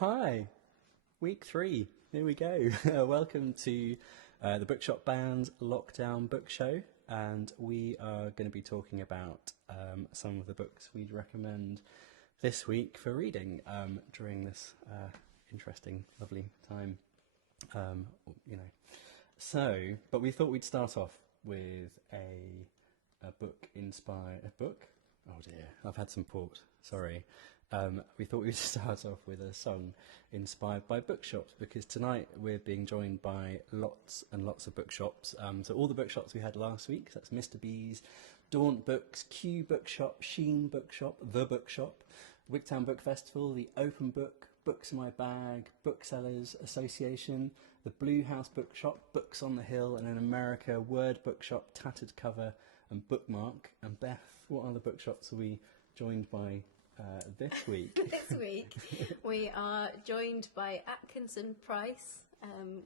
Hi, week 3. Here we go. Welcome to the Bookshop Band's Lockdown Book Show, and we are going to be talking about some of the books we'd recommend this week for reading during this interesting, lovely time. But we thought we'd start off with a book inspired. A book? Oh dear, I've had some port. Sorry. We thought we'd start off with a song inspired by bookshops, because tonight we're being joined by lots and lots of bookshops. So all the bookshops we had last week, so that's Mr. B's, Daunt Books, Q Bookshop, Sheen Bookshop, The Bookshop, Wigtown Book Festival, The Open Book, Books in My Bag, Booksellers Association, the Blue House Bookshop, Books on the Hill, and in America, Word Bookshop, Tattered Cover, and Bookmark. And Beth, what other bookshops are we joined by this week? This week we are joined by Atkinson Price,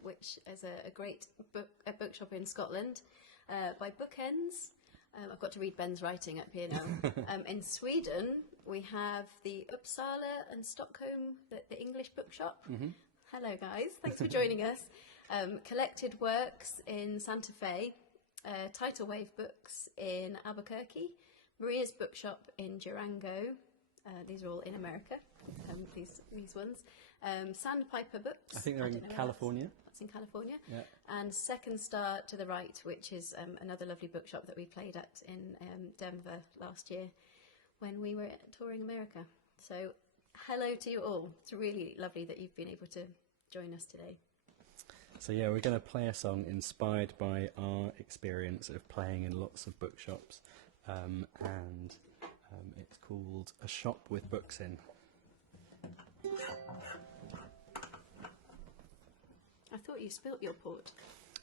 which is a great bookshop in Scotland, by Bookends. I've got to read Ben's writing up here now. In Sweden we have the Uppsala and Stockholm, the English bookshop. Mm-hmm. Hello guys, thanks for joining us. Collected Works in Santa Fe, Tidal Wave Books in Albuquerque, Maria's Bookshop in Durango. These are all in America, these ones. Sandpiper Books. I think they're in California. That's in California. Yeah. And Second Star to the Right, which is another lovely bookshop that we played at in Denver last year when we were touring America. So hello to you all. It's really lovely that you've been able to join us today. So yeah, we're going to play a song inspired by our experience of playing in lots of bookshops, and it's called A Shop with Books In. I thought you spilt your port.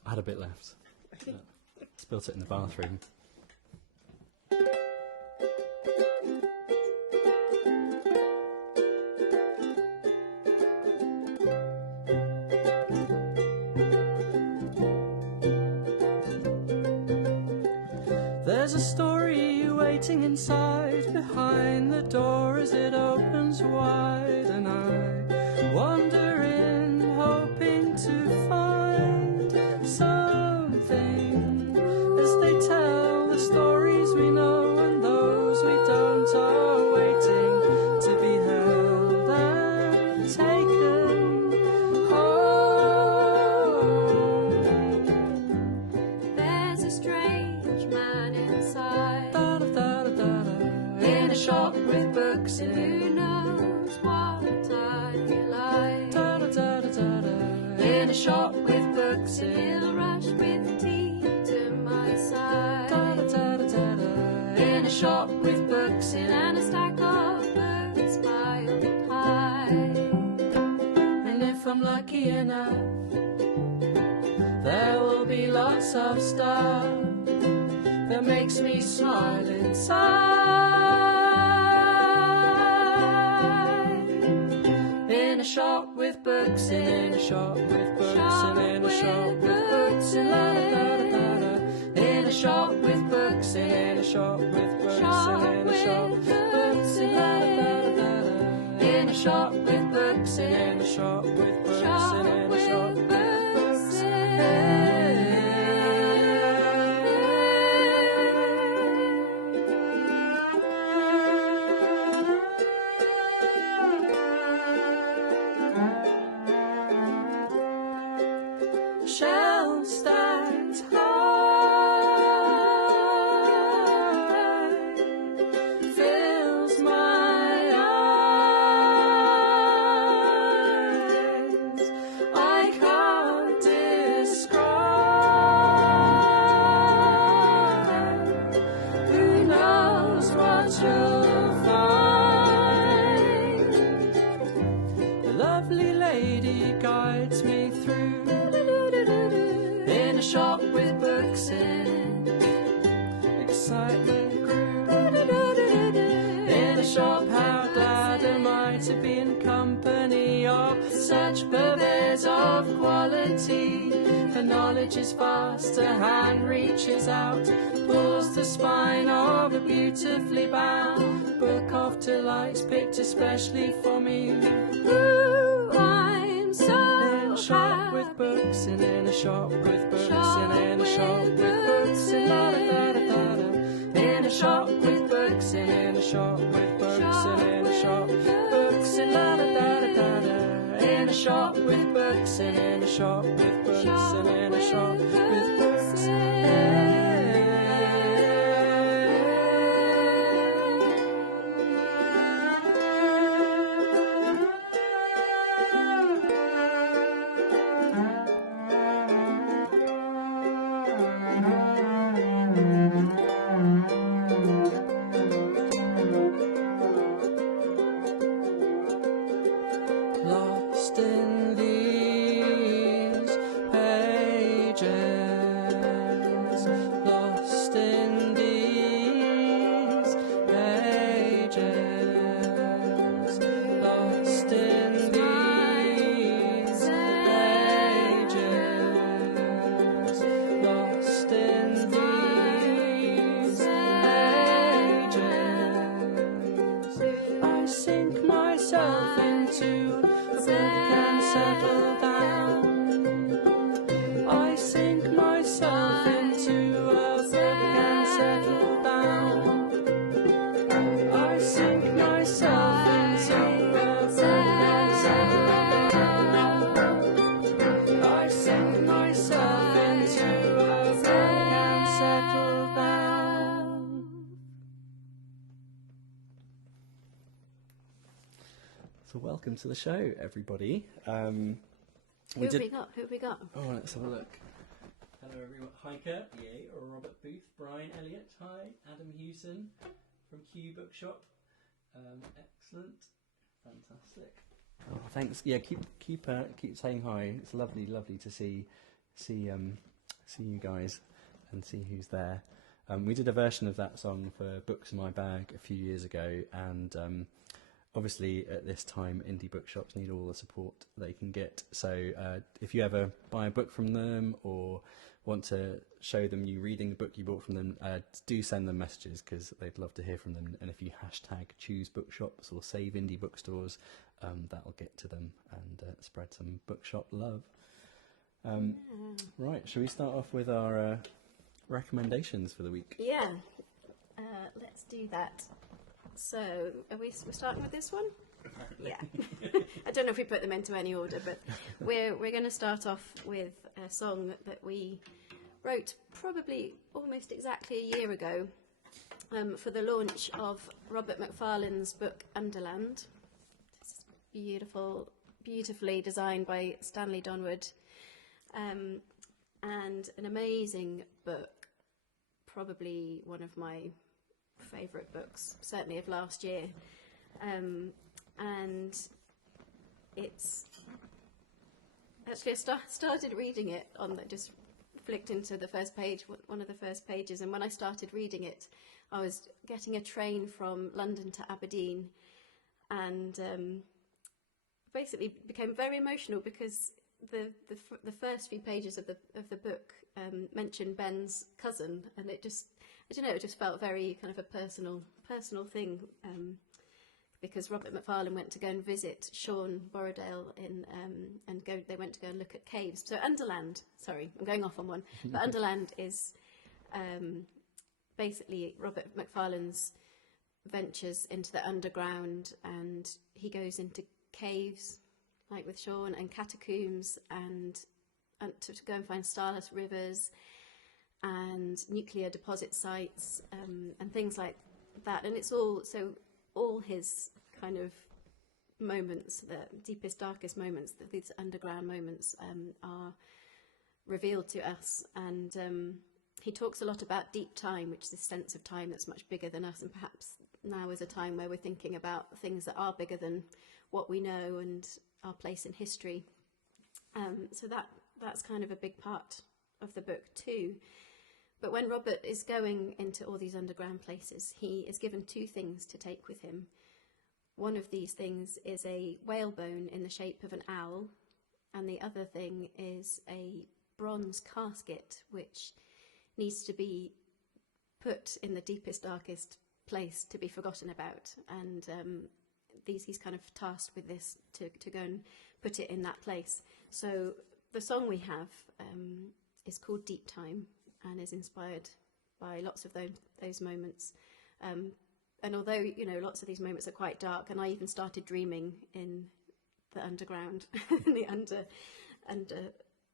I had a bit left. Spilt it in the bathroom. There's a story waiting inside, behind the door as it opens wide, and I wander in, hoping to find something, as they tell the stories we know and those we don't are waiting to be held and taken home. There's a strange man inside, in a shop with books in. who knows what I like. In a shop with books in. He'll rush with tea to my side. In a shop with books in. And a stack of books piled high. And if I'm lucky enough, there will be lots of stuff that makes me smile inside. In a shop with books in, a shop with books in, in a shop with books in, la da da da da. In a shop with books in, a shop with books in, in a shop with books in, la da da da da. In a shop with books in, a shop with books in, in a shop with books in. Shelves stacked high fills my eyes. I can't describe. Who knows what you'll find? The lovely lady guides me through. In a shop with books in, excitement grew. In a shop, how glad am I to be in company of such purveyors of quality. The knowledge is vast, a hand reaches out, pulls the spine of a beautifully bound book of delights picked especially for me. Ooh. shop with books, and in a shop with books, and la da da da da da. In a shop with books, and in a shop with books, and in a shop books, and la da da da da da. In a shop with books, and in a shop with books, and in a shop with books. Lost in these pages, lost in these pages, lost in these pages, lost in these pages. I sink myself into a book and settle down. I sink myself into a book and settle down. I sink myself into a book and settle down. I sink myself into a book and settle down. So welcome to the show, everybody. Who have we got? Who have we got? Oh, let's have a look. Hello, everyone. Hi, Kurt. Yay. Robert Booth. Brian Elliott. Hi. Adam Hewson from Q Bookshop. Excellent. Fantastic. Oh, thanks. Yeah, keep saying hi. It's lovely to see you guys and see who's there. We did a version of that song for Books in My Bag a few years ago, and obviously at this time indie bookshops need all the support they can get. So if you ever buy a book from them or want to show them you reading the book you bought from them, do send them messages, because they'd love to hear from them. And if you hashtag choose bookshops or save indie bookstores, that'll get to them and spread some bookshop love. Right, shall we start off with our recommendations for the week? Yeah, let's do that. So, are we're starting with this one? Yeah. I don't know if we put them into any order, but we're going to start off with a song that we wrote probably almost exactly a year ago for the launch of Robert Macfarlane's book Underland. It's beautifully designed by Stanley Donwood, and an amazing book, probably one of my favourite books, certainly of last year, and it's actually I started reading it just flicked into the first page, one of the first pages, and when I started reading it, I was getting a train from London to Aberdeen, and basically became very emotional because the first few pages of the book mention Ben's cousin, and it just, I don't know, it just felt very kind of a personal thing, because Robert Macfarlane went to go and visit Sean Borrowdale they went to go and look at caves. So Underland, sorry, I'm going off on one, but Underland is basically Robert Macfarlane's ventures into the underground, and he goes into caves, like with Sean, and catacombs, and to go and find starless rivers and nuclear deposit sites, and things like that. And it's all his kind of moments, the deepest, darkest moments, these underground moments, are revealed to us. And he talks a lot about deep time, which is a sense of time that's much bigger than us, and perhaps now is a time where we're thinking about things that are bigger than what we know and our place in history. So that's kind of a big part of the book too. But when Robert is going into all these underground places, he is given two things to take with him. One of these things is a whalebone in the shape of an owl, and the other thing is a bronze casket which needs to be put in the deepest, darkest place to be forgotten about. And he's kind of tasked with this, to go and put it in that place. So the song we have is called Deep Time and is inspired by lots of those moments. And although, you know, lots of these moments are quite dark, and I even started dreaming in the underground, in the under,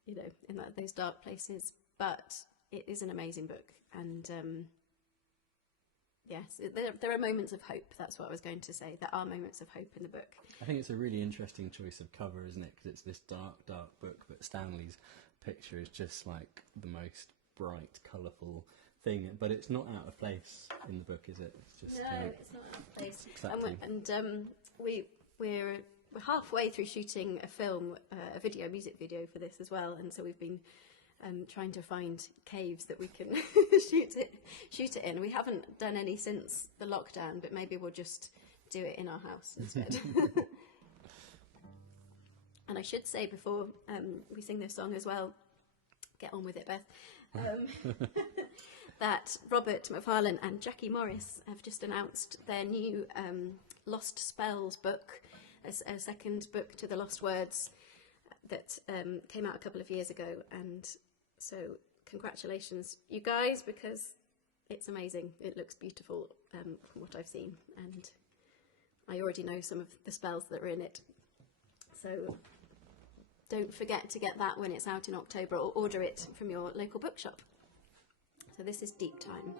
you know, in those dark places. But it is an amazing book, and yes, there are moments of hope. That's what I was going to say. There are moments of hope in the book. I think it's a really interesting choice of cover, isn't it? Because it's this dark book, but Stanley's picture is just like the most bright, colourful thing. But it's not out of place in the book, is it? It's just it's not out of place. Exactly. And we're halfway through shooting a film, a music video for this as well, and so we've been trying to find caves that we can shoot it in. We haven't done any since the lockdown, but maybe we'll just do it in our house instead. And I should say before we sing this song as well, get on with it, Beth, that Robert Macfarlane and Jackie Morris have just announced their new Lost Spells book, a second book to the Lost Words that came out a couple of years ago. And so congratulations, you guys, because it's amazing. It looks beautiful from what I've seen, and I already know some of the spells that are in it. So don't forget to get that when it's out in October, or order it from your local bookshop. So this is Deep Time.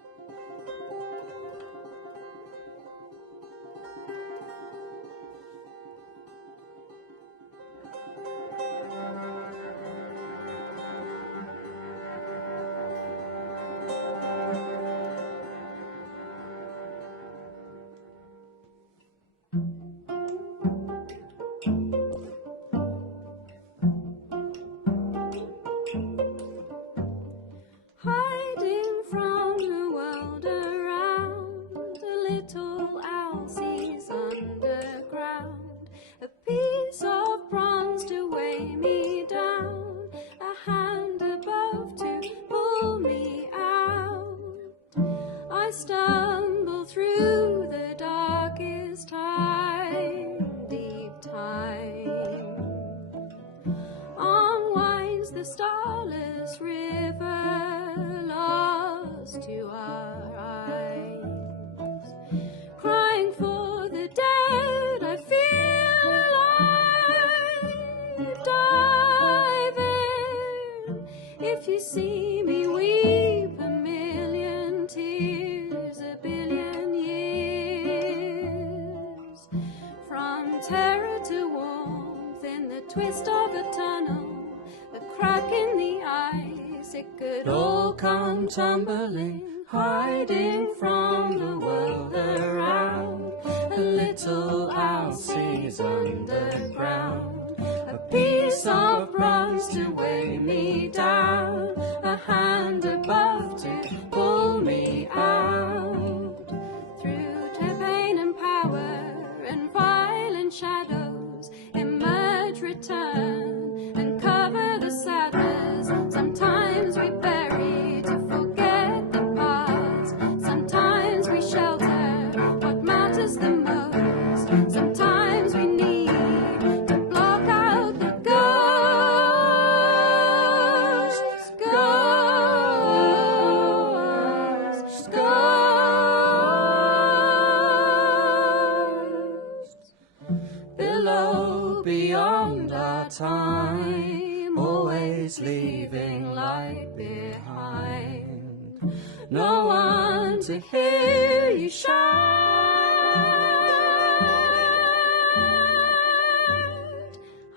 Twist of a tunnel, a crack in the ice, it could all come tumbling, hiding from the world around. A little Elsie's underground, a piece of bronze to weigh me down, a hand above to pull me out. Through pain and power and violent shadows, emerge, return, and cover the sadness. Sometimes we bury to forget the past. Sometimes we shelter what matters the most. Sometimes we need to block out the ghosts. Ghosts. Ghosts. Below, beyond our time, always leaving light behind. No one to hear you shout,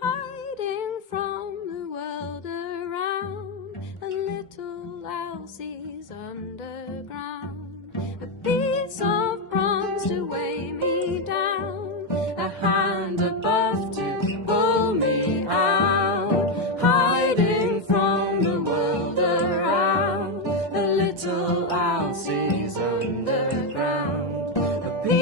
hiding from the world around. A little Elsie's underground, a piece of bronze to weigh me down, a hand above to pull me out, hiding from the world around. A little Elsie's underground, a piece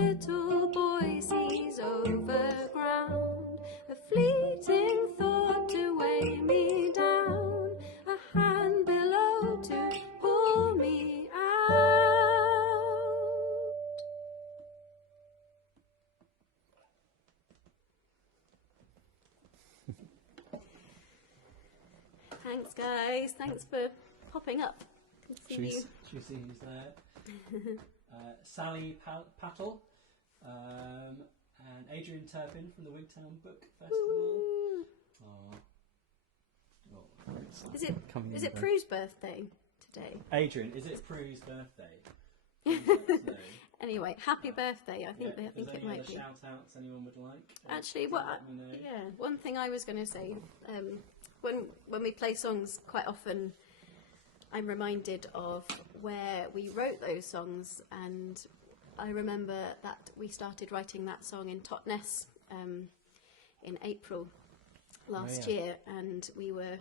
little boy sees over ground, a fleeting thought to weigh me down, a hand below to pull me out. Thanks, guys. Thanks for popping up. Good to see you. Should we see who's there? Sally Pattle and Adrian Turpin from the Wigtown Book Festival. Is it Prue's birthday today? Adrian, is it Prue's birthday? Anyway, happy birthday. I think If there's it any might other be. shout-outs anyone would like? Actually, let me know. one thing I was going to say, when we play songs, quite often I'm reminded of where we wrote those songs, and I remember that we started writing that song in Totnes in April last year, and we were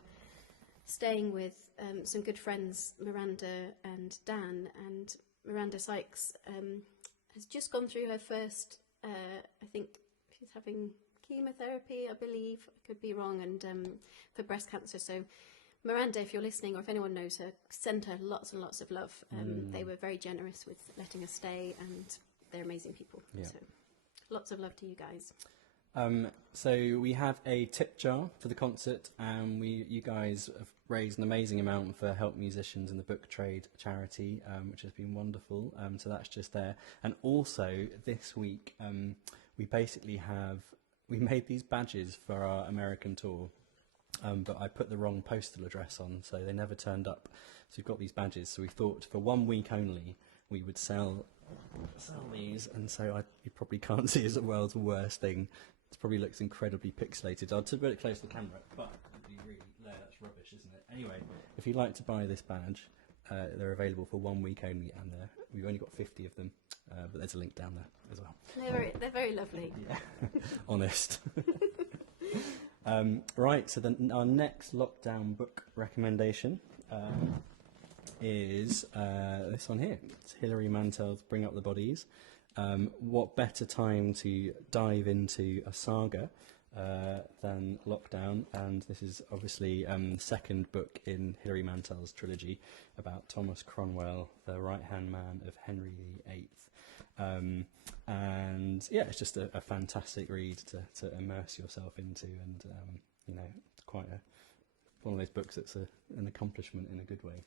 staying with some good friends, Miranda and Dan, and Miranda Sykes has just gone through her first, I think she's having chemotherapy, I believe, I could be wrong, and for breast cancer. So Miranda, if you're listening, or if anyone knows her, send her lots and lots of love. They were very generous with letting us stay, and they're amazing people. Yeah. So lots of love to you guys. So we have a tip jar for the concert, and you guys have raised an amazing amount for Help Musicians in the Book Trade charity, which has been wonderful. So that's just there. And also this week, we made these badges for our American tour, but I put the wrong postal address on, so they never turned up. So we've got these badges. So we thought for 1 week only we would sell these, and so you probably can't see it's the world's worst thing. It probably looks incredibly pixelated. I'll put it close to the camera, but it'd be really that's rubbish, isn't it? Anyway, if you'd like to buy this badge, they're available for 1 week only, and we've only got 50 of them, but there's a link down there as well. They're very lovely. Yeah, honest. Right, so our next lockdown book recommendation is this one here. It's Hilary Mantel's Bring Up the Bodies. What better time to dive into a saga than lockdown? And this is obviously the second book in Hilary Mantel's trilogy about Thomas Cromwell, the right-hand man of Henry VIII. And yeah, it's just a fantastic read to immerse yourself into, and it's quite one of those books that's an accomplishment in a good way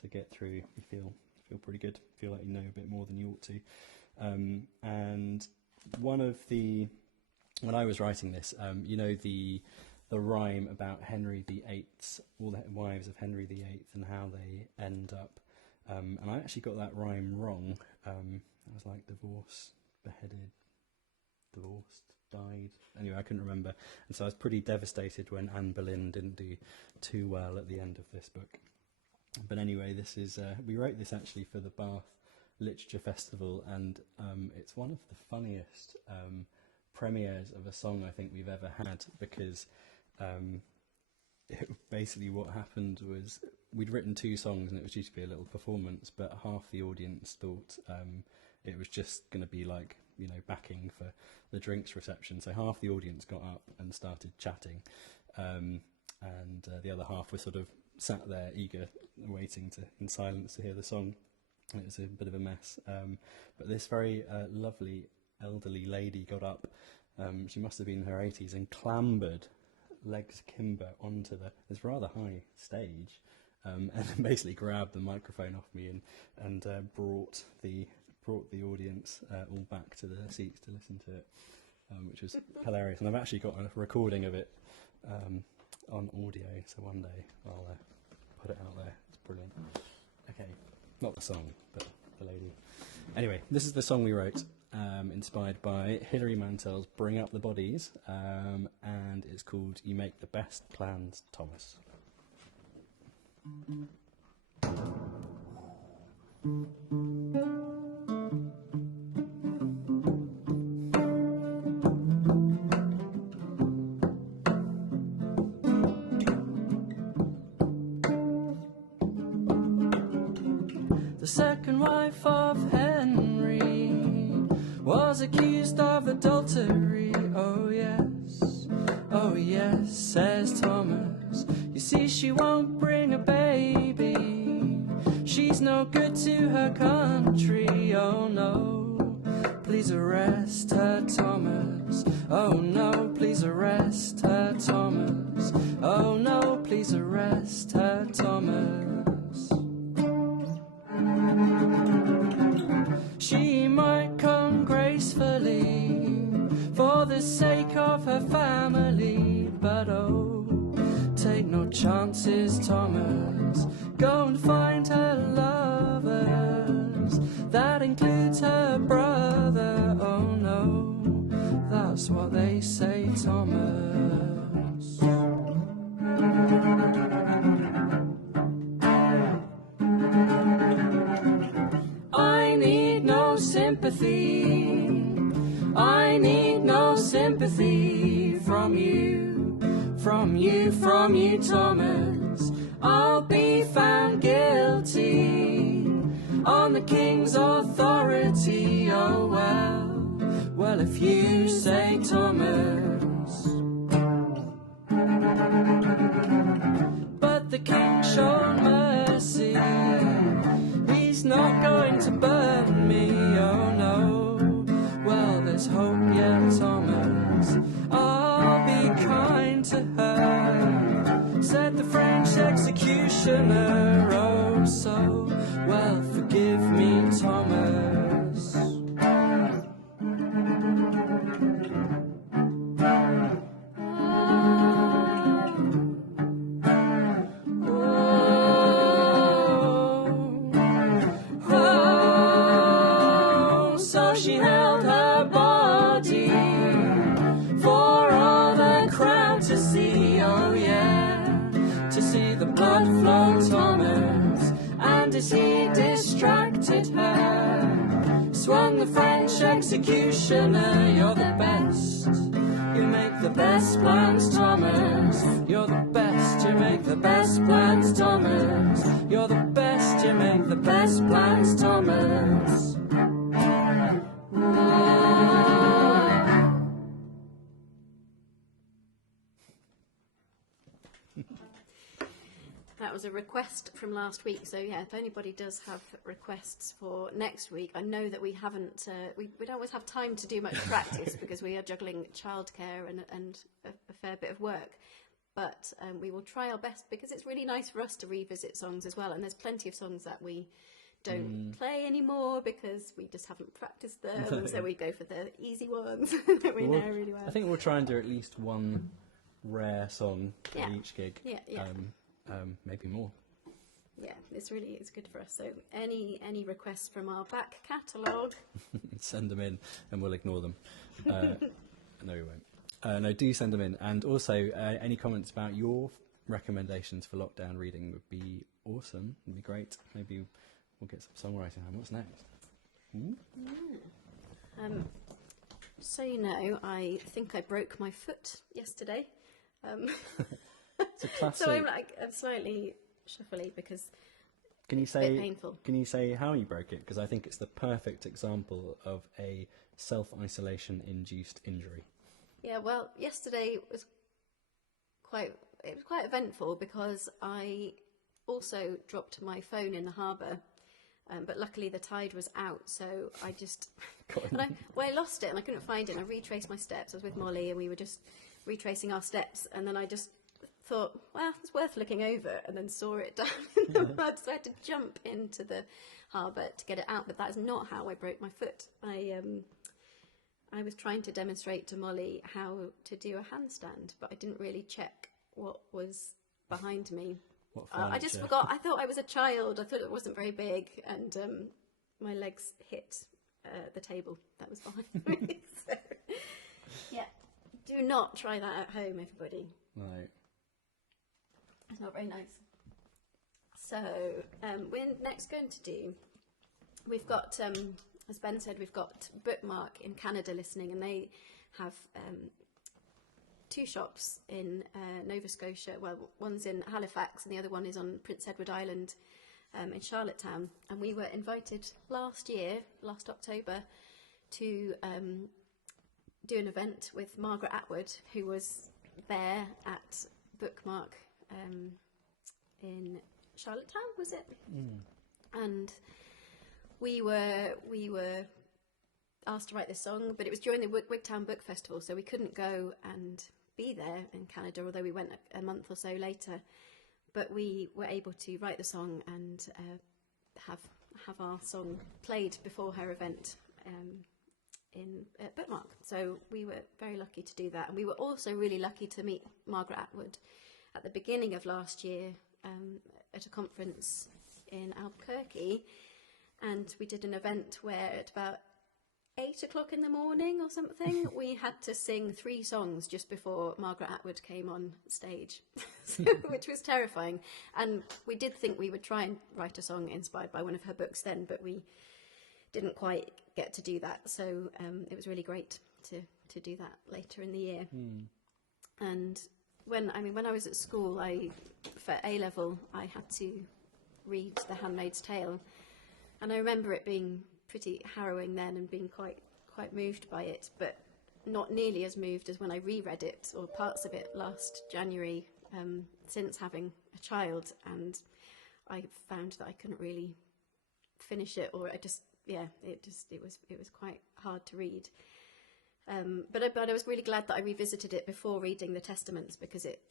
to get through. You feel pretty good, feel like you know a bit more than you ought to. And when I was writing this, the rhyme about Henry VIII's, all the wives of Henry VIII and how they end up, and I actually got that rhyme wrong. It was like divorce, beheaded, divorced, died. Anyway, I couldn't remember, and so I was pretty devastated when Anne Boleyn didn't do too well at the end of this book. But anyway, this is we wrote this actually for the Bath Literature Festival, and it's one of the funniest premieres of a song I think we've ever had, because basically what happened was we'd written 2 songs and it was due to be a little performance, but half the audience thought it was just going to be like, backing for the drinks reception. So half the audience got up and started chatting, and the other half were sort of sat there eager, waiting in silence to hear the song. It was a bit of a mess, but this very lovely elderly lady got up, she must have been in her 80s, and clambered legs akimbo onto this rather high stage, and then basically grabbed the microphone off me and brought the audience all back to the seats to listen to it, which was hilarious. And I've actually got a recording of it on audio, so one day I'll put it out there. It's brilliant. Okay. Not the song, but the lady. Anyway, this is the song we wrote, inspired by Hilary Mantel's Bring Up the Bodies, and it's called You Make the Best Plans, Thomas. The second wife of Henry was accused of adultery. Oh yes, says Thomas. You see, she won't bring a baby. She's no good to her country. Oh no, please arrest her, Thomas. Oh no, please arrest her, Thomas. Oh no, please arrest her, Thomas. She might come gracefully for the sake of her family, but oh, take no chances, Thomas. Go and find her lovers. That includes her brother. Oh no, that's what they say, Thomas. I need no sympathy. I need no sympathy from you, Thomas. I'll be found guilty on the king's authority. Oh well, if you say, Thomas. But the king showed mercy. He's not going to burn me, oh no. Well, there's hope yet, Thomas. I'll be kind to her, said the French executioner. Oh, so, well, forgive me, Thomas. So she held her body for all the crowd to see. Oh yeah, to see the blood flow, Thomas. And as he distracted her, swung the French executioner. You're the best, you make the best plans, Thomas. You're the best, you make the best plans, Thomas. You're the best, you make the best plans, Thomas. That was a request from last week, so yeah, if anybody does have requests for next week, I know that we haven't, we don't always have time to do much practice because we are juggling childcare and a fair bit of work, but we will try our best because it's really nice for us to revisit songs as well, and there's plenty of songs that we don't play anymore because we just haven't practiced them, so we go for the easy ones that we know really well. I think we'll try and do at least one rare song for each gig. Yeah. Maybe more. Yeah, it's good for us. So any requests from our back catalogue, send them in and we'll ignore them. No, we won't. No, do send them in. And also, any comments about your recommendations for lockdown reading would be awesome. Would be great. Maybe we'll get some songwriting. What's next? So you know, I think I broke my foot yesterday. It's a classic. So I'm slightly shuffly because it's a bit painful. Can you say how you broke it? Because I think it's the perfect example of a self-isolation induced injury. Yeah, well, yesterday was quite eventful because I also dropped my phone in the harbour, but luckily the tide was out, so I just I lost it and I couldn't find it. And I retraced my steps. I was with Molly and we were just retracing our steps, and then I just thought, well, it's worth looking over, and then saw it down in the mud, so I had to jump into the harbour to get it out. But that is not how I broke my foot. I was trying to demonstrate to Molly how to do a handstand, but I didn't really check what was behind me. I just forgot. I thought I was a child. I thought it wasn't very big, and my legs hit the table that was behind me. So, yeah. Do not try that at home, everybody. Right. It's not very nice. So, we're next going to do, we've got, as Ben said, we've got Bookmark in Canada listening, and they have two shops in Nova Scotia. Well, one's in Halifax and the other one is on Prince Edward Island in Charlottetown. And we were invited last October, to do an event with Margaret Atwood, who was there at Bookmark in Charlottetown, was it? And we were asked to write this song, but it was during the Wigtown Book Festival, so we couldn't go and be there in Canada, although we went a month or so later. But we were able to write the song and have our song played before her event in Bookmark. So we were very lucky to do that, and we were also really lucky to meet Margaret Atwood at the beginning of last year at a conference in Albuquerque, and we did an event where at about 8 o'clock in the morning or something, we had to sing 3 songs just before Margaret Atwood came on stage, which was terrifying. And we did think we would try and write a song inspired by one of her books then, but we didn't quite get to do that. So it was really great to do that later in the year. And when I was at school, for A-level, I had to read The Handmaid's Tale, and I remember it being pretty harrowing then and being quite moved by it, but not nearly as moved as when I reread it, or parts of it, last January, since having a child, and I found that I couldn't really finish it, or it was quite hard to read. But I was really glad that I revisited it before reading the Testaments, because it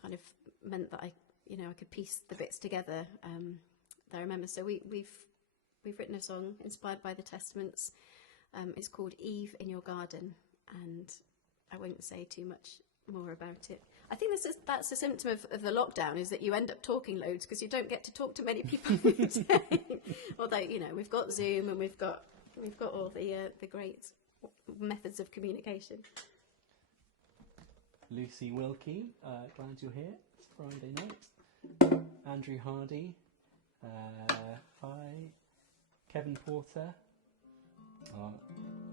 kind of meant that I could piece the bits together that I remember. So we've written a song inspired by the Testaments. It's called Eve in Your Garden, and I won't say too much more about it. I think that's a symptom of the lockdown, is that you end up talking loads because you don't get to talk to many people. Although, we've got Zoom and we've got all the great methods of communication. Lucy Wilkie, glad you're here. It's Friday night. Andrew Hardy, hi. Kevin Porter.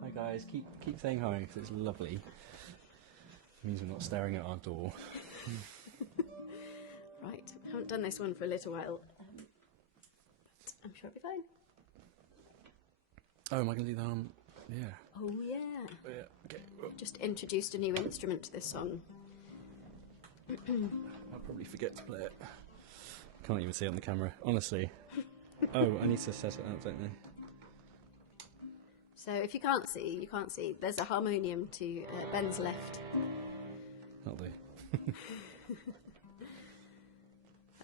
Hi guys, keep saying hi because it's lovely. It means we're not staring at our door. Right, haven't done this one for a little while, but I'm sure it'll be fine. Oh, am I going to do that? Yeah. Oh yeah. Oh, yeah. Okay. Just introduced a new instrument to this song. I'll probably forget to play it. Can't even see it on the camera, honestly. Oh, I need to set it up, don't I? So if you can't see. There's a harmonium to Ben's left. That'll do.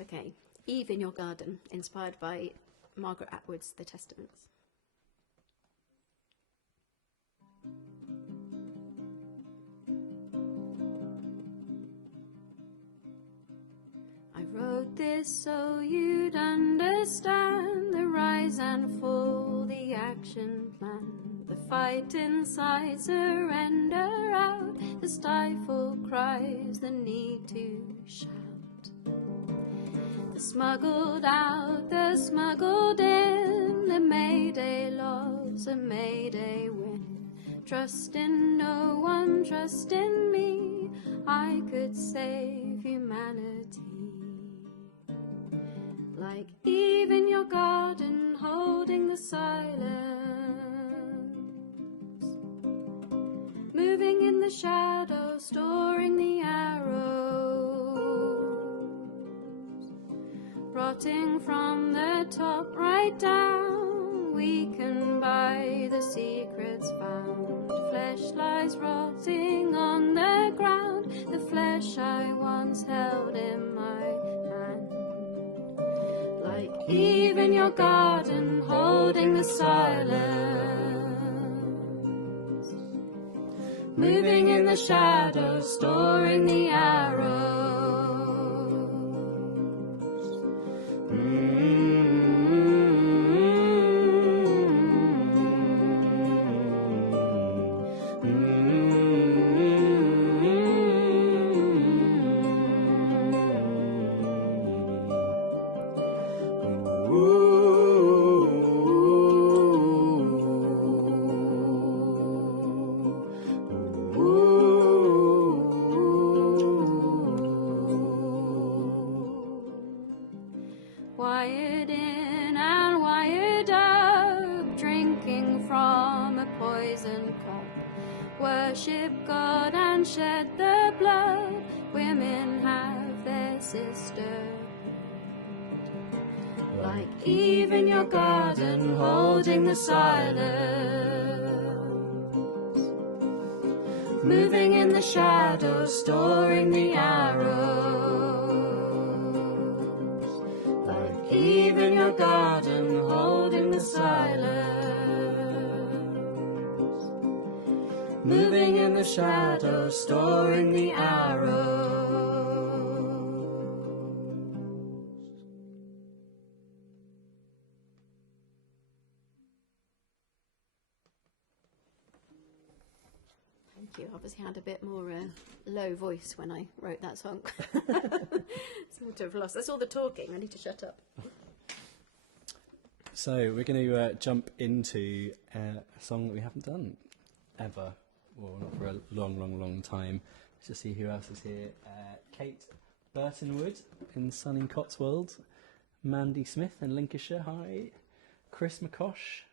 Okay, Eve in Your Garden, inspired by Margaret Atwood's The Testaments. I wrote this so you'd understand the rise and fall, the action plan, the fight inside, surrender out, the stifled cries, the need to shout. The smuggled out, the smuggled in, the Mayday loss, a Mayday win. Trust in no one, trust in me, I could save humanity. Like Eve in your garden, holding the silence, moving in the shadows, storing the arrows, rotting from the top right down, weakened by the secrets found. Flesh lies rotting on the ground, the flesh I once held in my hand. Like Eve in your garden, holding the silence, moving in the shadows, storing the arrows. top. Worship God and shed their blood. Women have their sisterhood. Like Eve in your garden, holding the silence. Moving in the shadows, storing the arrows. Like Eve in your garden, holding the silence. Moving in the shadows, storing the arrows. Thank you. Obviously had a bit more low voice when I wrote that song. Seem to have lost. That's all the talking. I need to shut up. So we're going to jump into a song that we haven't done ever, or not for a long time. Let's just see who else is here. Kate Burtonwood in sunny Cotswolds, Mandy Smith in Lincolnshire, hi. Chris McCosh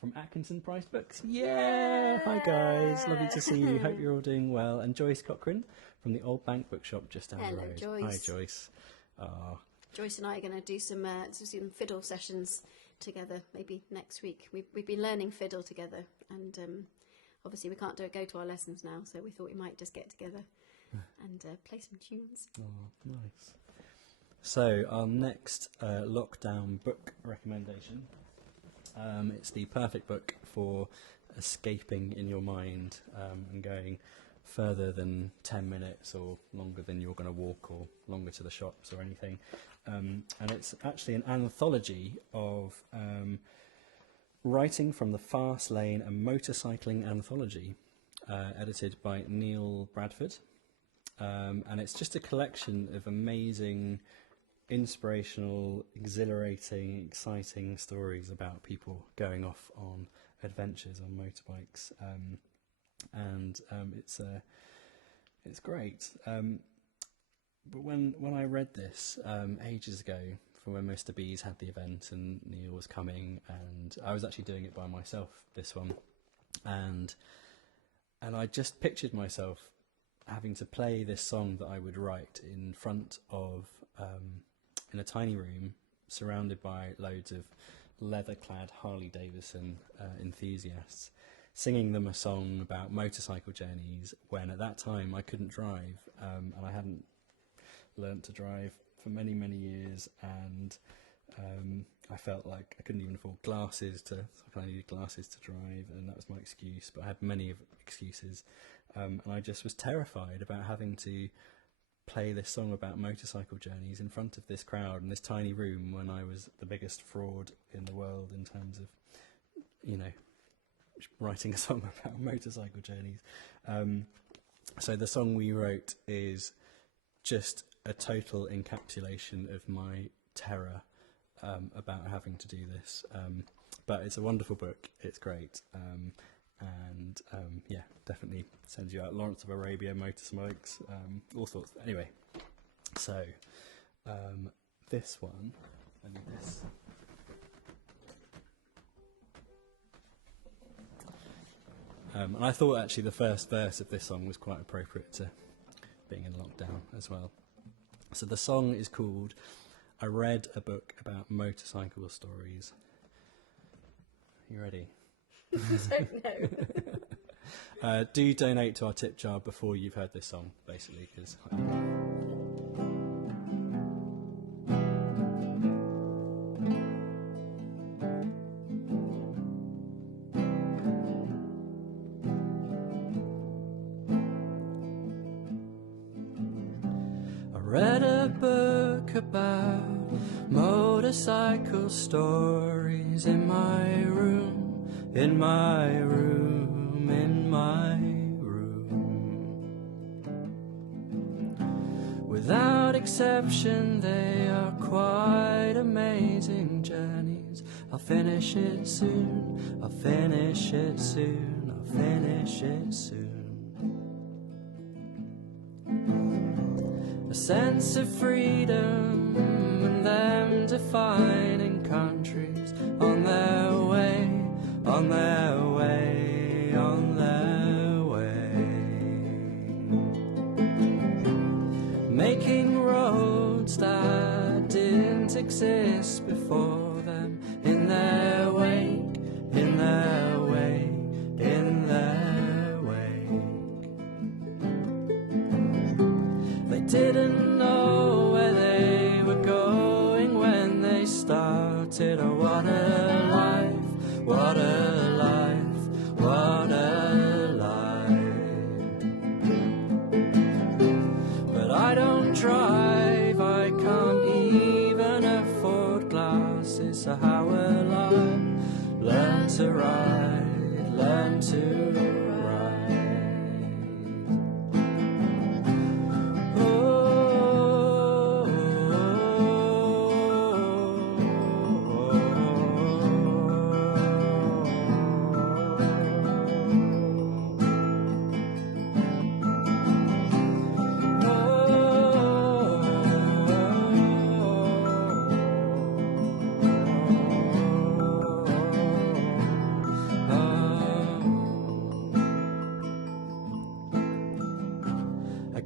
from Atkinson Price Books, yeah! Hi guys, lovely to see you, hope you're all doing well. And Joyce Cochrane from the Old Bank Bookshop just down the road. Joyce. Hi Joyce. Joyce and I are going to do some fiddle sessions together, maybe next week. We've been learning fiddle together, and obviously we can't go to our lessons now, so we thought we might just get together and play some tunes. Oh, nice. So our next lockdown book recommendation, it's the perfect book for escaping in your mind and going further than 10 minutes or longer than you're going to walk or longer to the shops or anything. And it's actually an anthology of writing from the Fast Lane and Motorcycling Anthology, edited by Neil Bradford. And it's just a collection of amazing, inspirational, exhilarating, exciting stories about people going off on adventures on motorbikes. It's great. But when I read this ages ago, from when Mr. B's had the event and Neil was coming, and I was actually doing it by myself, this one, and I just pictured myself having to play this song that I would write in front of in a tiny room surrounded by loads of leather-clad Harley-Davidson enthusiasts, singing them a song about motorcycle journeys when at that time I couldn't drive, and I hadn't learnt to drive for many years, and I felt like I couldn't even afford glasses so I needed glasses to drive, and that was my excuse, but I had many excuses, and I just was terrified about having to play this song about motorcycle journeys in front of this crowd in this tiny room when I was the biggest fraud in the world in terms of, writing a song about motorcycle journeys. So the song we wrote is just a total encapsulation of my terror about having to do this. But it's a wonderful book, it's great, and definitely sends you out. Lawrence of Arabia, motorbikes, all sorts. Anyway, so this one, I need this. And I thought actually the first verse of this song was quite appropriate to being in lockdown as well. So the song is called I Read a Book About Motorcycle Stories. You ready? I don't know. Do donate to our tip jar before you've heard this song, basically, because... Read a book about motorcycle stories in my room, in my room, in my room. Without exception, they are quite amazing journeys. I'll finish it soon, I'll finish it soon, I'll finish it soon. A sense of freedom and them defining countries on their way, on their way,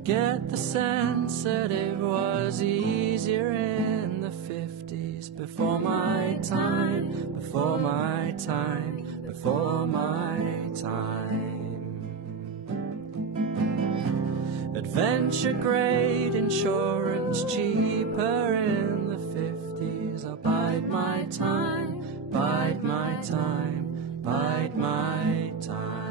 get the sense that it was easier in the 50s, before my time, before my time, before my time. Adventure grade insurance cheaper in the 50s. I'll bide my time, bide my time, bide my time.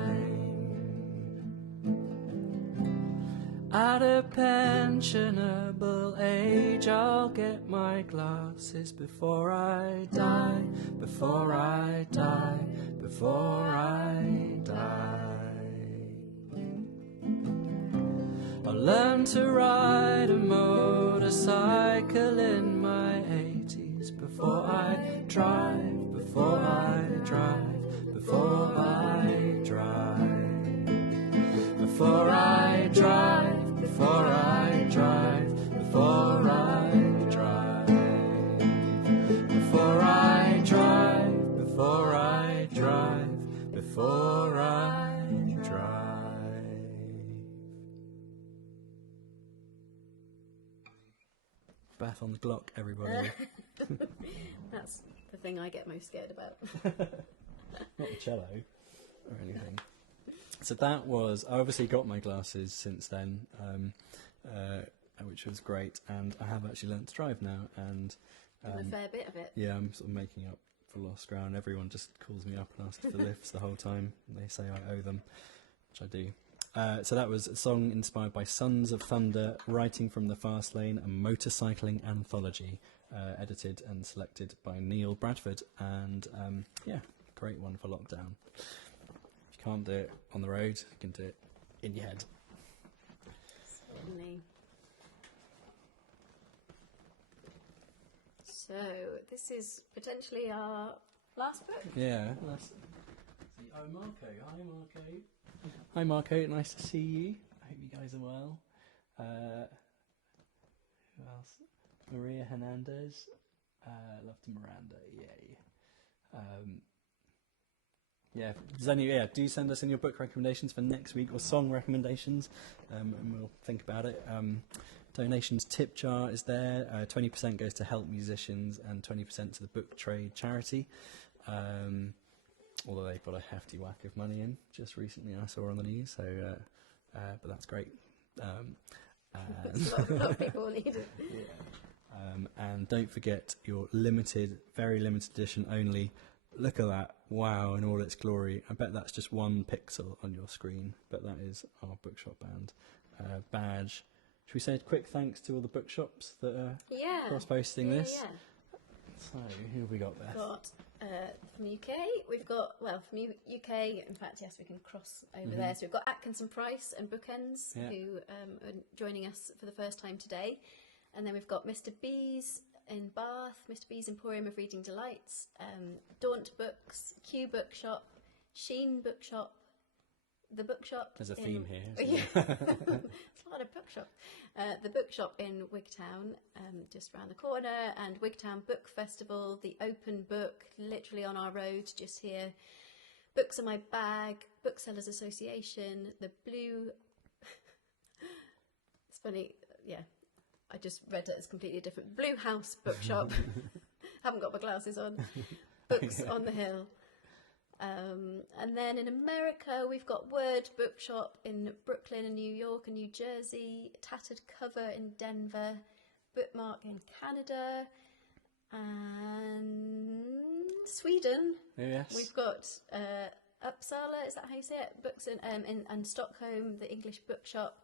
At a pensionable age, I'll get my glasses before I die, before I die, before I die. I'll learn to ride a motorcycle in my 80s, before I drive, before I drive, before I drive, before I drive, before I drive, before I drive, before I drive, before I drive, before I drive. Bath on the Glock, everybody. That's the thing I get most scared about. Not the cello or anything. So that was, I obviously got my glasses since then, which was great, and I have actually learnt to drive now, and A fair bit of it. yeah, I'm sort of making up for lost ground. Everyone just calls me up and asks for lifts the whole time. They say I owe them, which I do. So that was a song inspired by Sons of Thunder, Writing from the Fast Lane, a motorcycling anthology, edited and selected by Neil Bradford, and yeah, great one for lockdown. If you can't do it on the road, you can do it in your head. Certainly. So, this is potentially our last book. Yeah. Let's see. Oh, Marco. Hi, Marco. Hi, Marco. Nice to see you. I hope you guys are well. Who else? Maria Hernandez. Love to Miranda. Yay. Yeah, do send us in your book recommendations for next week, or song recommendations, and we'll think about it. Donations tip jar is there. 20% goes to help musicians and 20% to the book trade charity. Although they've got a hefty whack of money in just recently, I saw on the news. So, but that's great. A lot of people need it. Yeah. And don't forget your very limited edition only. Look at that. Wow, in all its glory. I bet that's just 1 pixel on your screen, but that is our bookshop band badge. Should we say a quick thanks to all the bookshops that are cross-posting this? Yeah. So, who have we got there? From the UK, we've got, from UK, in fact, yes, we can cross over there. So we've got Atkinson Price and Bookends, who are joining us for the first time today. And then we've got Mr. B's in Bath, Mr. B's Emporium of Reading Delights, Daunt Books, Q Bookshop, Sheen Bookshop, The Bookshop. There's a theme here. Yeah, it's a lot of bookshop. The Bookshop in Wigtown, just round the corner, and Wigtown Book Festival, the Open Book, literally on our road, just here. Books in My Bag, Booksellers Association, the Blue. It's funny, yeah. I just read it as completely different. Blue House Bookshop. Haven't got my glasses on. Books on the Hill. And then in America, we've got Word Bookshop in Brooklyn and New York and New Jersey, Tattered Cover in Denver, Bookmark in Canada, and Sweden. Oh, yes. We've got Uppsala, is that how you say it? Books and Stockholm, the English Bookshop.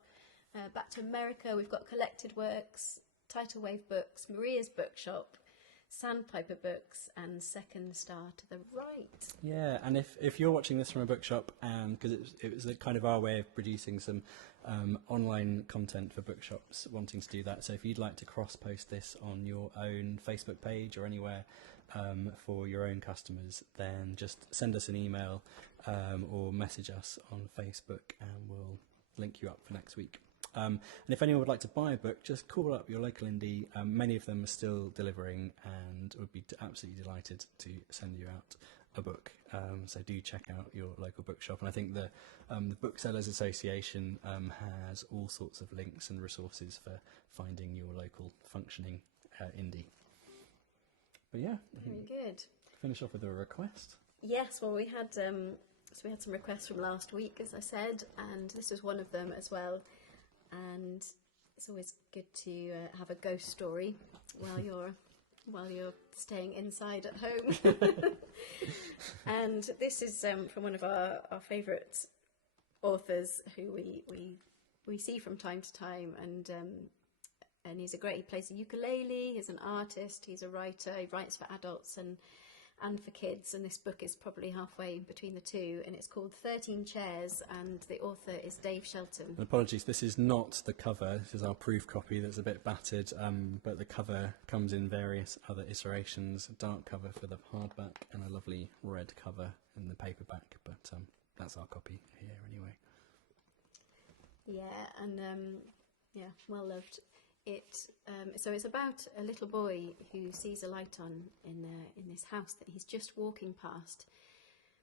Back to America, we've got Collected Works, Tidal Wave Books, Maria's Bookshop, Sandpiper Books, and Second Star to the Right. Yeah, and if you're watching this from a bookshop, because it was kind of our way of producing some online content for bookshops wanting to do that, so if you'd like to cross-post this on your own Facebook page or anywhere for your own customers, then just send us an email or message us on Facebook and we'll link you up for next week. And if anyone would like to buy a book, just call up your local indie. Many of them are still delivering and would be absolutely delighted to send you out a book. So do check out your local bookshop. And I think the Booksellers Association has all sorts of links and resources for finding your local functioning indie. But yeah, Very good. finish off with a request. Yes, well, we had some requests from last week, as I said, and this was one of them as well. And it's always good to have a ghost story while you're staying inside at home. And this is from one of our favourite authors who we see from time to time, and he plays a ukulele, he's an artist, he's a writer, he writes for adults and for kids, and this book is probably halfway between the two, and it's called 13 Chairs, and the author is Dave Shelton. And apologies, this is not the cover, this is our proof copy that's a bit battered, but the cover comes in various other iterations, a dark cover for the hardback and a lovely red cover in the paperback, but that's our copy here anyway. Yeah, and well loved. So it's about a little boy who sees a light on in this house that he's just walking past,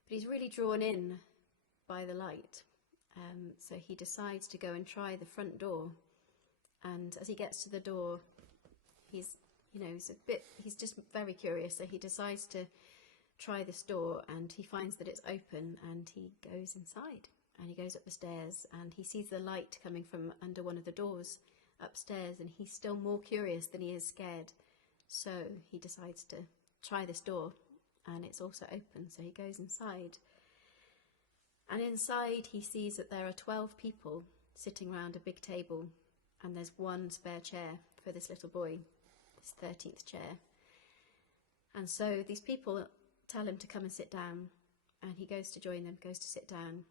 but he's really drawn in by the light. So he decides to go and try the front door, and as he gets to the door, he's just very curious. So he decides to try this door, and he finds that it's open, and he goes inside, and he goes up the stairs, and he sees the light coming from under one of the doors upstairs, and he's still more curious than he is scared, so he decides to try this door, and it's also open. So he goes inside, and inside he sees that there are 12 people sitting around a big table, and there's one spare chair for this little boy, his 13th chair. And so these people tell him to come and sit down, and he goes to join them, goes to sit down.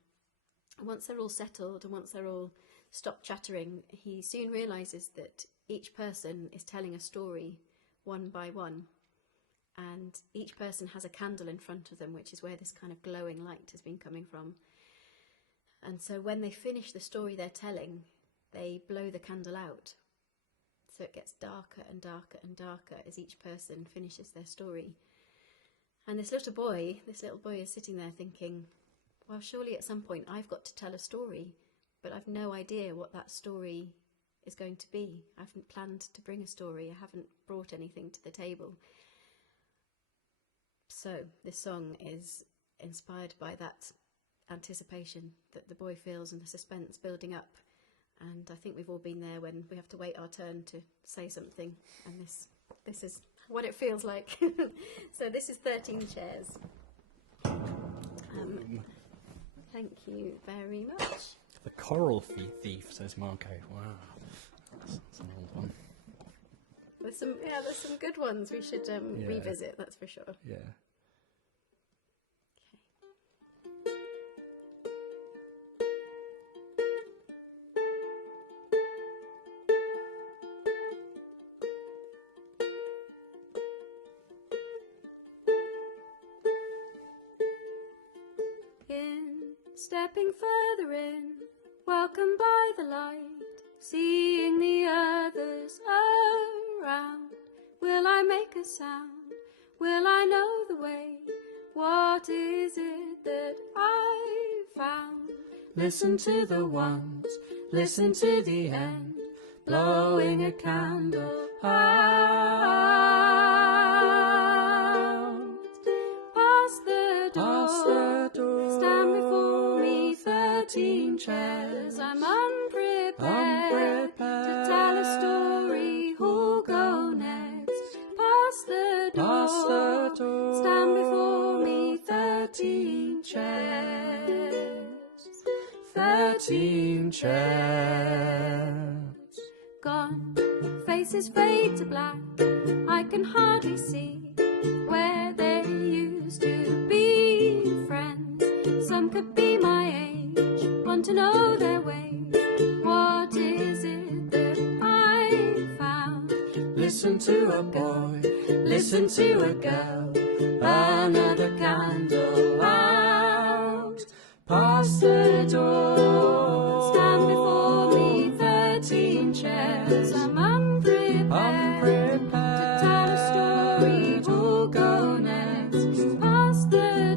And once they're all settled, and once they're all stopped chattering, he soon realises that each person is telling a story one by one, and each person has a candle in front of them, which is where this kind of glowing light has been coming from. And so when they finish the story they're telling, they blow the candle out, so it gets darker and darker and darker as each person finishes their story. And this little boy is sitting there thinking, well, surely at some point I've got to tell a story, but I've no idea what that story is going to be. I haven't planned to bring a story. I haven't brought anything to the table. So this song is inspired by that anticipation that the boy feels and the suspense building up. And I think we've all been there when we have to wait our turn to say something. And this is what it feels like. So this is 13 Chairs. Thank you very much. The Coral Thief, says Marco. Wow, that's an old one. There's some good ones we should revisit, that's for sure. Yeah. Stepping further in, welcomed by the light, seeing the others around. Will I make a sound? Will I know the way? What is it that I found? Listen to the ones, listen to the end, blowing a candle out. Past the door, stand before me, 13 chairs. I'm unprepared to tell a story. Who'll go next? Past the door, stand before me, 13 chairs. 13 chairs. Gone, faces fade to black. I can hardly see where they used to be friends. Some could be my age, want to know their way. What is it that I found? Listen to a boy, listen to a girl, another candle out. Past the door, stand before me, 13 chairs. I'm unprepared to tell a story. Who'll go next? Past the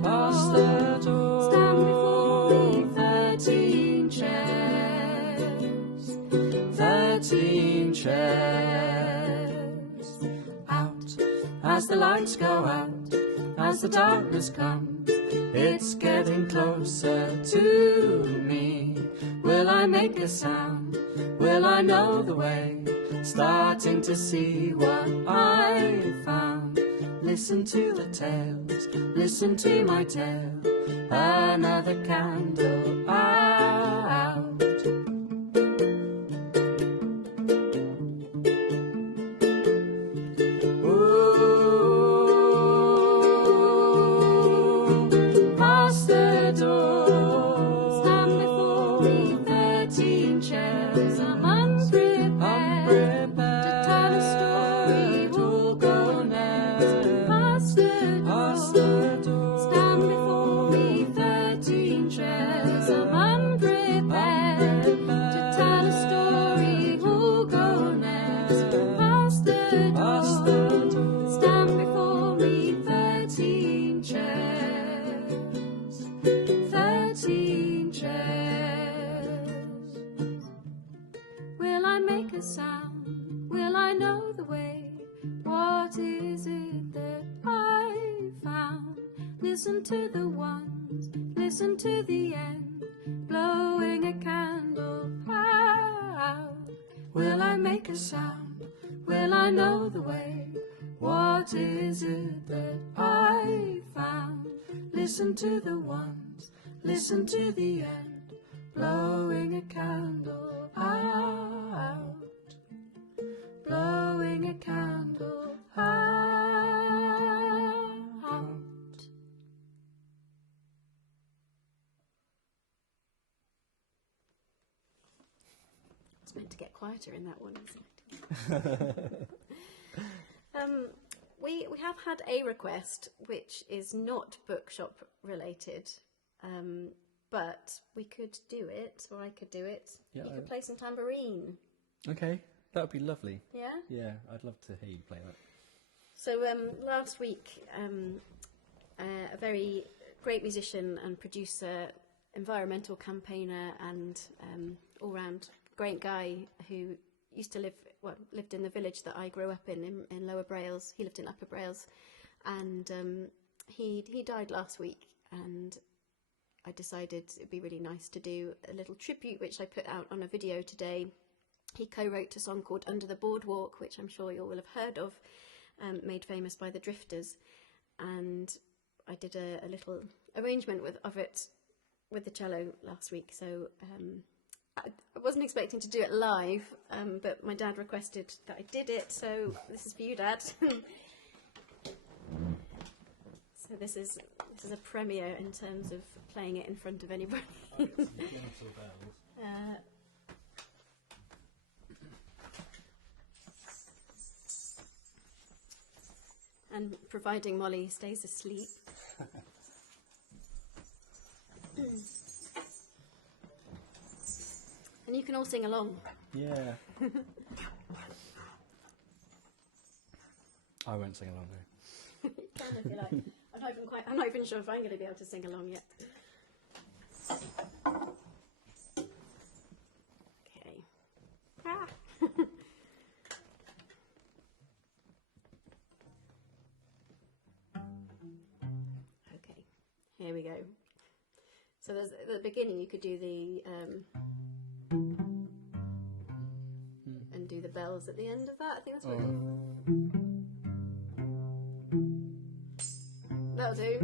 lights go out, as the darkness comes, it's getting closer to me. Will I make a sound? Will I know the way? Starting to see what I found. Listen to the tales, listen to my tale. Another candle out. Past the door, stand before me, 13 chairs. I'm unprepared to tell a story. Who'll go next? Past the door, stand before me, 13 chairs. I'm unprepared to tell a story. Who'll go next? Past the door, stand before me, 13 chairs. 13 chairs. Will I make a sound? Will I know the way? What is it that I found? Listen to the ones, listen to the end, blowing a candle out. Will I make a sound? Will I know the way? What is it that I found? Listen to the ones, listen to the end, blowing a candle out, blowing a candle out. It's meant to get quieter in that one, isn't it? We have had a request which is not bookshop related, but we could do it, or I could do it. Yeah, you could play some tambourine. Okay, that would be lovely. Yeah? Yeah, I'd love to hear you play that. So last week, a very great musician and producer, environmental campaigner and all-round great guy who used to lived in the village that I grew up in Lower Brales. He lived in Upper Brales, and he died last week, and I decided it'd be really nice to do a little tribute, which I put out on a video today. He co-wrote a song called Under the Boardwalk, which I'm sure you all will have heard of, made famous by the Drifters, and I did a little arrangement of it with the cello last week, so I wasn't expecting to do it live, but my dad requested that I did it, so this is for you, Dad. So this is a premiere in terms of playing it in front of anybody. And providing Molly stays asleep. And you can all sing along. Yeah. I won't sing along though. You can if you like. I'm not even sure if I'm going to be able to sing along yet. Okay. Ah. Okay. Here we go. So there's at the beginning you could do the and do the bells at the end of that. I think that's what. That'll do.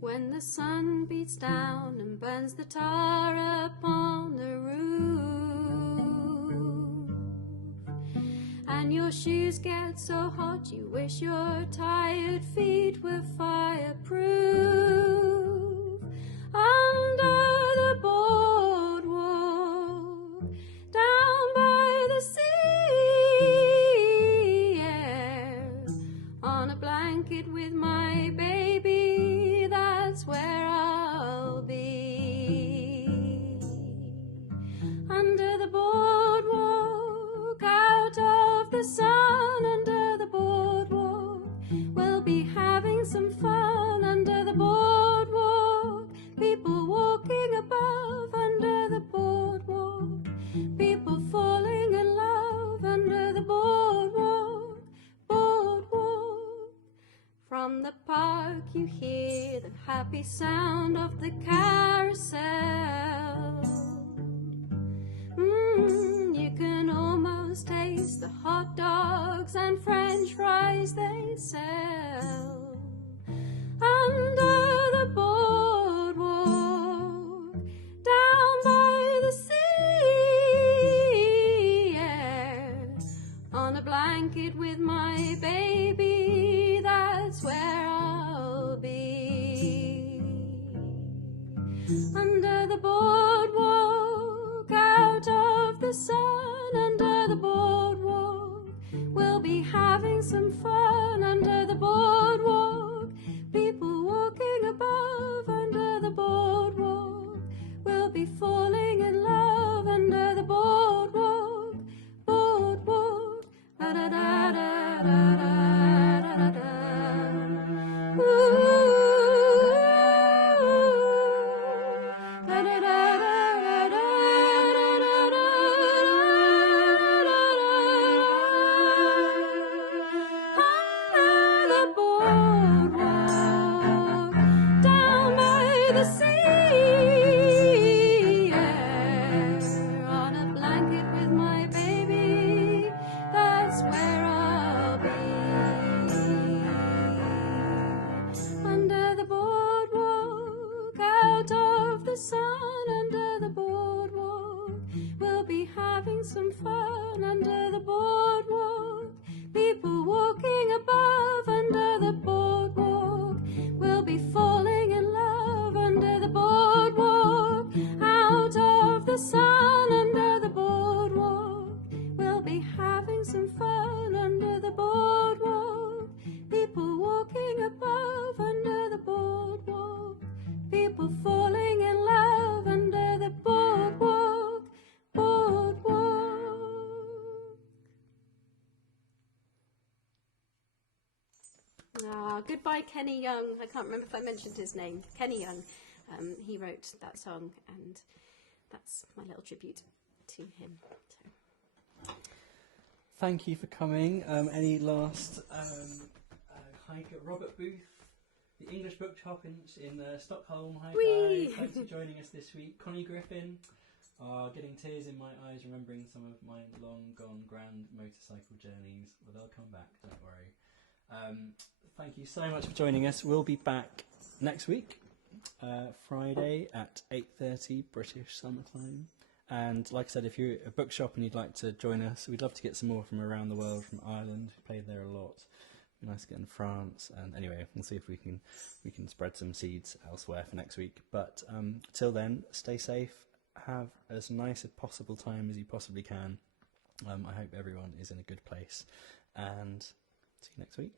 When the sun beats down and burns the tar upon the roof, and your shoes get so hot you wish your tired feet were fireproof, under the boardwalk, down by the sea, on a blanket with my baby, that's where I'll be. Under the boardwalk, out of the sun, under the boardwalk, we'll be having some fun. Under the boardwalk, people walking above, under the boardwalk, people from the park you hear the happy sound of the carousel. You can almost taste the hot dogs and French fries they sell under the boardwalk down by the sea. Yeah. On a blanket with my baby, that's where I'll be. Under the boardwalk, out of the sun, under the boardwalk, we'll be having some fun. Under the boardwalk, people walking above. Under the boardwalk, we'll be falling in love. Under the boardwalk, boardwalk, da da da da da da da da. Da da da da da under the boardwalk, down by the sea. Yeah. On a blanket with my baby, that's where I'll be. Under the boardwalk, out of the sun, under the boardwalk, we'll be having some fun. Under the boardwalk, people walking above. Under the boardwalk, we'll be falling in love. Under the boardwalk, out of the sun. Under the boardwalk, we'll be having some fun. Under the boardwalk, people walking above. Under the boardwalk, people falling in love. Under the boardwalk, boardwalk. Goodbye, Kenny Young. I can't remember if I mentioned his name. Kenny Young. He wrote that song, and that's my little tribute to him. So. Thank you for coming. Any last hi, Robert Booth, the English Bookshop in Stockholm. Hi Whee! guys, thanks for joining us this week. Connie Griffin, getting tears in my eyes remembering some of my long gone grand motorcycle journeys. Well, they'll come back, don't worry. Thank you so much for joining us. We'll be back next week, Friday at 8:30 British Summer Time. And like I said, if you're a bookshop and you'd like to join us, we'd love to get some more from around the world, from Ireland. We played there a lot. It'd be nice to get in France. And anyway, we'll see if we can spread some seeds elsewhere for next week. But till then, stay safe. Have as nice a possible time as you possibly can. I hope everyone is in a good place. And see you next week.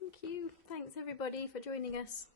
Thank you. Thanks everybody for joining us.